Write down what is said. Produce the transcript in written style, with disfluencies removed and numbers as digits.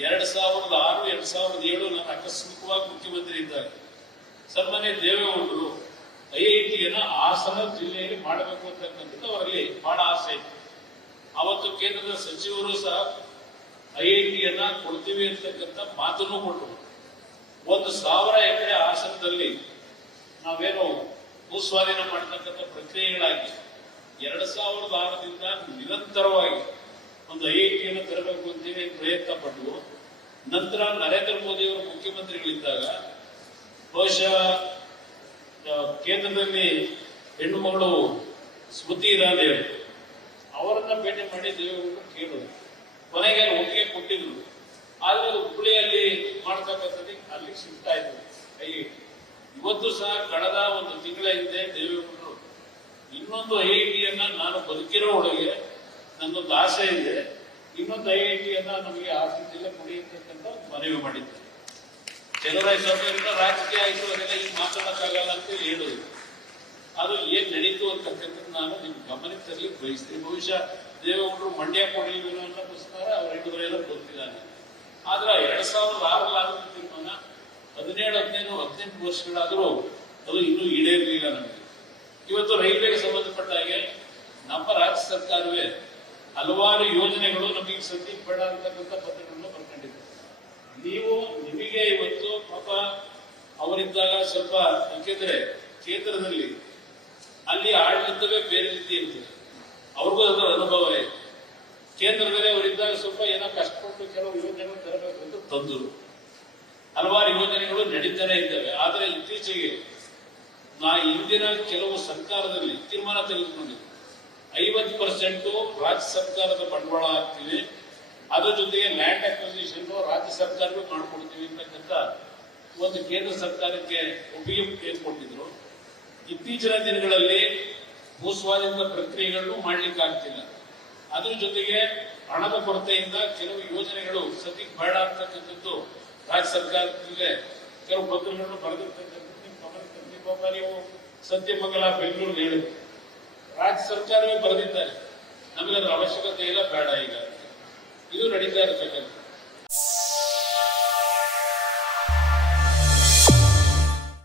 2006 2007 ನಾನು ಆಕಸ್ಮಿಕವಾಗಿ ಮುಖ್ಯಮಂತ್ರಿ ಇದ್ದಾಗ ಸನ್ಮಾನ್ಯ ದೇವೇಗೌಡರು ಐಐಟಿಯನ್ನ ಹಾಸನ ಜಿಲ್ಲೆಯಲ್ಲಿ ಮಾಡಬೇಕು ಅಂತಕ್ಕಂಥದ್ದು ಅವರಲ್ಲಿ ಬಹಳ ಆಸೆ ಇತ್ತು. ಅವತ್ತು ಕೇಂದ್ರದ ಸಚಿವರು ಸಹ ಐಐಟಿಯನ್ನ ಕೊಡ್ತೀವಿ ಅಂತಕ್ಕಂಥ ಮಾತನ್ನು ಕೊಟ್ಟರು. 1,000 ಎಕರೆ ಹಾಸನದಲ್ಲಿ ನಾವೇನು ಭೂಸ್ವಾಧೀನ ಮಾಡತಕ್ಕಂಥ ಪ್ರಕ್ರಿಯೆಗಳಾಗಿ 2006ರಿಂದ ನಿರಂತರವಾಗಿ ಒಂದು ಐಐಟಿಯನ್ನು ತರಬೇಕು ಅಂತೇಳಿ ಪ್ರಯತ್ನ ಪಟ್ಟು ನಂತರ ನರೇಂದ್ರ ಮೋದಿ ಅವರು ಮುಖ್ಯಮಂತ್ರಿಗಳಿದ್ದಾಗ ಬಹುಶಃ ಕೇಂದ್ರದಲ್ಲಿ ಹೆಣ್ಣು ಮಗಳು ಸ್ಮೃತಿ ಇರಾನಿ ಅವರನ್ನ ಭೇಟಿ ಮಾಡಿ ದೇವೇಗೌಡರು ಕೇಳಿದ್ರು. ಕೊನೆಗೆ ಒಪ್ಪಿಗೆ ಕೊಟ್ಟಿದ್ರು. ಆದ್ರೆ ಅದು ಹುಬ್ಬಳ್ಳಿಯಲ್ಲಿ ಮಾಡ್ತಕ್ಕಂಥದ್ದು ಅಲ್ಲಿ ಶಿಫ್ಟ್ ಆಯ್ತು ಐಐಟಿ. ಇವತ್ತು ಸಹ ಕಳೆದ ಒಂದು ತಿಂಗಳ ಹಿಂದೆ ದೇವೇಗೌಡರು ಇನ್ನೊಂದು ಐಐಟಿಯನ್ನ ನಾನು ಬದುಕಿರೋ ಒಳಗೆ ನನ್ನೊಂದು ಆಸೆ ಇದೆ, ಇನ್ನೊಂದು ಐಐಟಿಯನ್ನ ನಮಗೆ ಹಾಸನ ಜಿಲ್ಲೆ ಕೊಡಿ ಅಂತಕ್ಕಂಥ ಮನವಿ ಮಾಡಿದ್ದೆ. ಚಲುವರಾಯಸ್ವಾಮಿಯವರಿಂದ ರಾಜಕೀಯ ಆಯಿತು, ಅದೆಲ್ಲ ಈಗ ಮಾತಾಡಕ್ಕಾಗಲ್ಲ ಅಂತ ಹೇಳುದು. ಅದು ಏನ್ ನಡೀತು ಅಂತಕ್ಕಂಥದ್ದು ನಾನು ನಿಮ್ ಗಮನಕ್ಕೆ ತರಲಿಕ್ಕೆ ಬಯಸ್ತೀನಿ. ಬಹುಶಃ ದೇವೇಗೌಡರು ಮಂಡ್ಯ ಕೊಡಲಿಲ್ಲ ಅನ್ನೋಕ್ಕೋಸ್ಕರ ಅವ್ರ ಹೆಣ್ಣುಗಳೆಲ್ಲ ಗೊತ್ತಿದ್ದಾನೆ. ಆದ್ರೆ 2006 ತೀರ್ಮಾನ 17-18 ವರ್ಷಗಳಾದರೂ ಅದು ಇನ್ನೂ ಈಡೇರಲಿಲ್ಲ ನಮಗೆ. ಇವತ್ತು ರೈಲ್ವೆಗೆ ಸಂಬಂಧಪಟ್ಟ ಹಾಗೆ ನಮ್ಮ ರಾಜ್ಯ ಸರ್ಕಾರವೇ ಹಲವಾರು ಯೋಜನೆಗಳು ನಮಗೆ ಸದ್ಯಕ್ಕೆ ಬೇಡ ಅಂತಕ್ಕಂಥ ಪತ್ರಗಳನ್ನು ಬರ್ಕೊಂಡಿದ್ದಾರೆ. ನಿಮಗೆ ಇವತ್ತು ಪಾಪ ಅವರಿದ್ದಾಗ ಸ್ವಲ್ಪ, ಯಾಕೆಂದ್ರೆ ಕೇಂದ್ರದಲ್ಲಿ ಅಲ್ಲಿ ಆಡಳಿತವೇ ಬೇರೆ ರೀತಿ ಇರ್ತದೆ, ಅವ್ರಿಗೂ ಅದರ ಅನುಭವ ಇದೆ. ಕೇಂದ್ರದಲ್ಲಿ ಅವರಿದ್ದಾಗ ಸ್ವಲ್ಪ ಏನೋ ಕಷ್ಟಪಟ್ಟು ಕೆಲವು ಯೋಜನೆಗಳು ತರಬೇಕು ಅಂತ ತಂದರು. ಹಲವಾರು ಯೋಜನೆಗಳು ನಡೀತಾನೆ ಇದ್ದಾವೆ. ಆದರೆ ಇತ್ತೀಚೆಗೆ ಹಿಂದಿನ ಕೆಲವು ಸರ್ಕಾರದಲ್ಲಿ ತೀರ್ಮಾನ ತೆಗೆದುಕೊಂಡಿದೆ 50% ರಾಜ್ಯ ಸರ್ಕಾರದ ಬಂಡವಾಳ ಹಾಕ್ತೀವಿ, ಅದ್ರ ಜೊತೆಗೆ ಲ್ಯಾಂಡ್ ಅಕ್ವಿಸಿಷನ್ ರಾಜ್ಯ ಸರ್ಕಾರವೇ ಮಾಡ್ಕೊಡ್ತೀವಿ ಅಂತಕ್ಕಂಥ ಒಂದು ಕೇಂದ್ರ ಸರ್ಕಾರಕ್ಕೆ ಒಪ್ಪಿಗೆ ಕೊಟ್ಟಿದ್ರು. ಇತ್ತೀಚಿನ ದಿನಗಳಲ್ಲಿ ಭೂಸ್ವಾಧೀನದ ಪ್ರಕ್ರಿಯೆಗಳನ್ನು ಮಾಡ್ಲಿಕ್ಕೆ ಆಗ್ತಿಲ್ಲ. ಅದ್ರ ಜೊತೆಗೆ ಹಣದ ಕೊರತೆಯಿಂದ ಕೆಲವು ಯೋಜನೆಗಳು ಸದ್ಯಕ್ಕೆ ಬೇಡ ಅಂತಕ್ಕಂಥದ್ದು ರಾಜ್ಯ ಸರ್ಕಾರಕ್ಕೆ ಕೆಲವು ಪತ್ರಗಳನ್ನು ಬರೆದಿರ್ತಕ್ಕಂಥದ್ದು ನೀವು ಸತ್ಯಮಂಗಲ ಬೆಂಗಳೂರು ಹೇಳಿದ್ರು. ರಾಜ್ಯ ಸರ್ಕಾರವೇ ಬರೆದಿದ್ದಾರೆ, ನಮಗೆ ಅದರ ಅವಶ್ಯಕತೆ ಇಲ್ಲ, ಬೇಡ ಈಗ ಇದು ನಡೀತಾ ಇರತಕ್ಕಂಥ